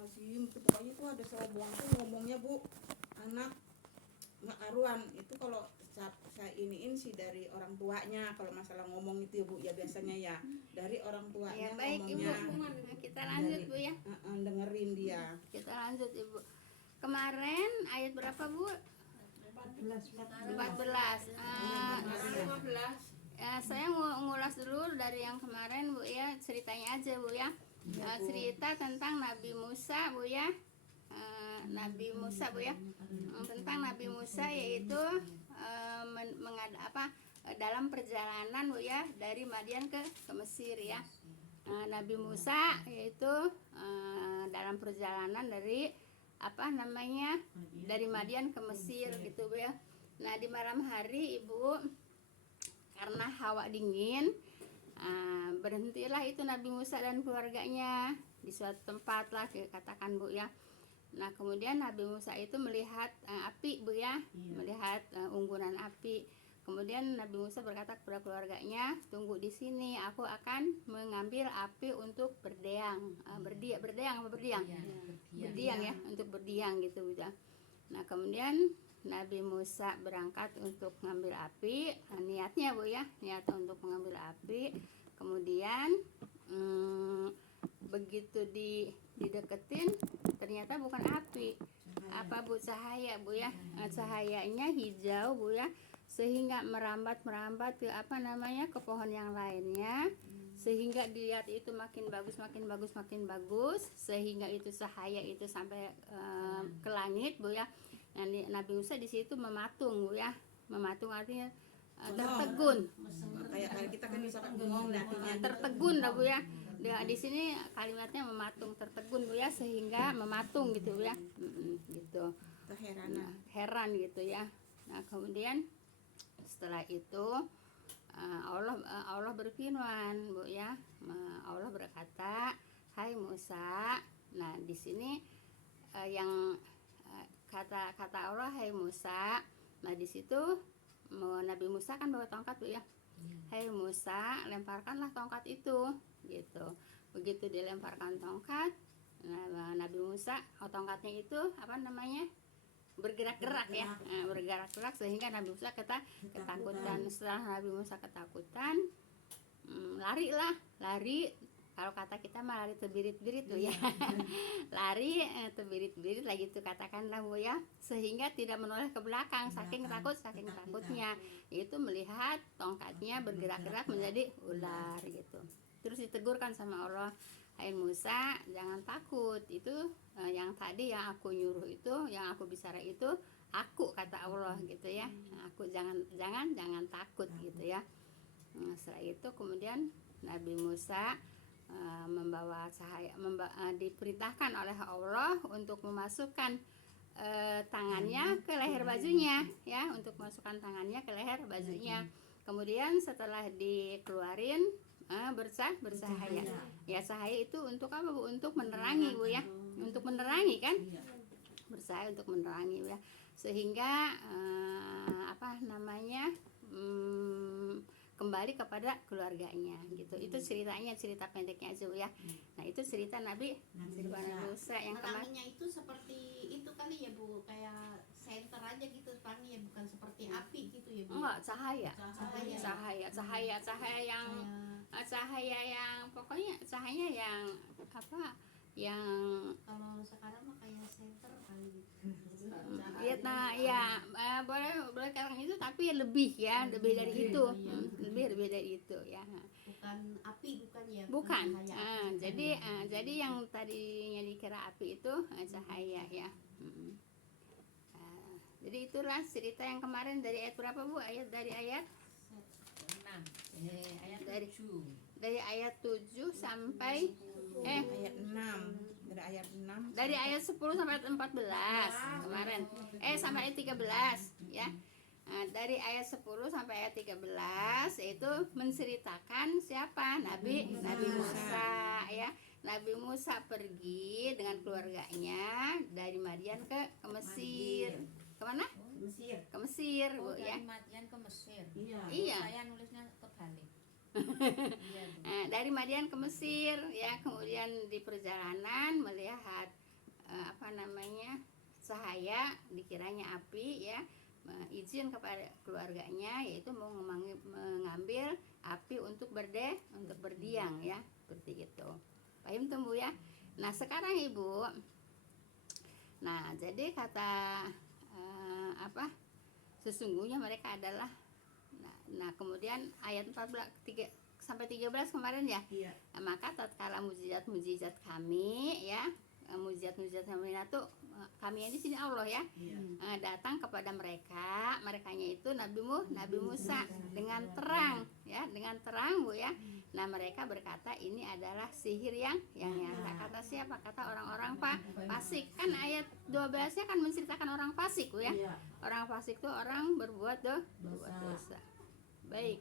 Astagfirullahaladzim, itu pokoknya tuh ada seobong tuh ngomongnya Bu, anak Aruan itu kalau saya iniin sih dari orang tuanya kalau masalah ngomong itu ya Bu, ya biasanya ya dari orang tuanya Ya baik ngomongnya. Ibu, kita lanjut Bu ya. Dengerin dia. Kita lanjut Ibu. Kemarin ayat berapa Bu? 14. 15. Saya mau ngulas dulu dari yang kemarin Bu ya, ceritanya aja Bu ya. Cerita tentang Nabi Musa Bu ya. Nabi Musa Bu ya. Tentang Nabi Musa yaitu dalam perjalanan Bu ya dari Madian ke Mesir ya. Nabi Musa yaitu dalam perjalanan dari dari Madian ke Mesir gitu Bu ya. Nah, di malam hari Ibu, karena hawa dingin, berhentilah itu Nabi Musa dan keluarganya di suatu tempat lah katakan Bu ya. Nah, kemudian Nabi Musa itu melihat api Bu ya, melihat unggunan api. Kemudian Nabi Musa berkata kepada keluarganya, tunggu di sini, aku akan mengambil api untuk berdiam ya, untuk berdiam gitu ya. Nah, kemudian Nabi Musa berangkat untuk mengambil api, niatnya Bu ya, niat untuk mengambil api. Kemudian begitu dideketin, ternyata bukan api, apa Bu, cahaya Bu ya. Cahayanya hijau Bu ya, sehingga merambat ke ke pohon yang lainnya, sehingga dilihat itu makin bagus, sehingga itu cahaya itu sampai ke langit Bu ya. Nah, Nabi Musa di situ mematung Bu ya. Mematung artinya tertegun. Kayak kita kan misalkan ngomong artinya tertegun lah Bu ya. Di sini kalimatnya mematung, tertegun Bu ya, sehingga mematung gitu Bu ya. Gitu. Heran gitu ya. Nah, kemudian setelah itu Allah berfirman Bu ya. Allah berkata, "Hai Musa." Nah, di sini yang kata Allah, "Hai Musa." Nah, di situ Nabi Musa kan bawa tongkat Bu ya. "Hai Musa, lemparkanlah tongkat itu." Gitu. Begitu dilemparkan tongkat, nah, Nabi Musa tongkatnya itu bergerak-gerak ya. Bergerak-gerak sehingga Nabi Musa ketakutan. Setelah Nabi Musa ketakutan, lari. Kalau kata kita mah lari terbirit-birit tuh ya. Lari terbirit-birit lagi tuh katakanlah Bu ya, sehingga tidak menoleh ke belakang saking takutnya. Itu melihat tongkatnya bergerak-gerak menjadi ular gitu. Terus ditegurkan sama Allah, "Hai Musa, jangan takut. Itu yang tadi yang aku nyuruh itu, yang aku bicara itu aku," kata Allah gitu ya. "Aku jangan takut," gitu ya. Nah, setelah itu kemudian Nabi Musa membawa cahaya, diperintahkan oleh Allah untuk memasukkan tangannya ke leher bajunya ya, untuk memasukkan tangannya ke leher bajunya. Kemudian setelah dikeluarin bercahaya. Ya, cahaya itu untuk apa Bu? Untuk menerangi Bu ya. Untuk menerangi kan? Bercahaya untuk menerangi ya. Sehingga kembali kepada keluarganya gitu. Itu ceritanya, cerita pendeknya aja Bu ya. Nah, itu cerita Nabi Musa yang meneranginya itu seperti itu kali ya Bu, kayak senter aja gitu terangnya, bukan seperti api gitu ya Bu. Enggak, cahaya yang pokoknya cahaya yang yang kalau sekarang mah kayak senter kali gitu. Boleh sekarang itu, tapi lebih dari itu. Lebih dari itu ya. Bukan api, bukan ya. Bukan. Jadi yang tadinya dikira api itu cahaya ya. Jadi itulah cerita yang kemarin dari ayat berapa Bu? Dari ayat 6. Dari ayat 7 sampai ayat 6. Dari ayat 10 sampai ayat 14 kemarin. Sampai ayat 13 ya. Dari ayat 10 sampai ayat 13 itu menceritakan siapa? Nabi Musa ya. Nabi Musa pergi dengan keluarganya dari Madian ke Mesir. Kemana? Ke Mesir Bu ya. Dari Madian ke Mesir. Iya. Saya nulisnya kebalik. Dari Madian ke Mesir ya. Kemudian di perjalanan melihat apa namanya, cahaya dikiranya api ya, izin kepada keluarganya yaitu mau mengambil api untuk berdiam ya, seperti itu. Paham tuh Bu ya. Nah sekarang Ibu, nah jadi kata sesungguhnya mereka adalah, nah kemudian ayat 3 sampai 13 kemarin ya. Iya. Nah, maka tatkala mujizat kami ya, mujizat kami itu, kami di sini Allah ya, Iya. datang kepada merekanya itu Nabi Musa dengan terang ya, dengan terang Bu ya. Nah mereka berkata ini adalah sihir yang nyata. Kata siapa? Kata orang-orang fasik. Kan ayat 12-nya kan menceritakan orang fasik Bu ya. Iya. Orang fasik itu orang berbuat dosa. Baik.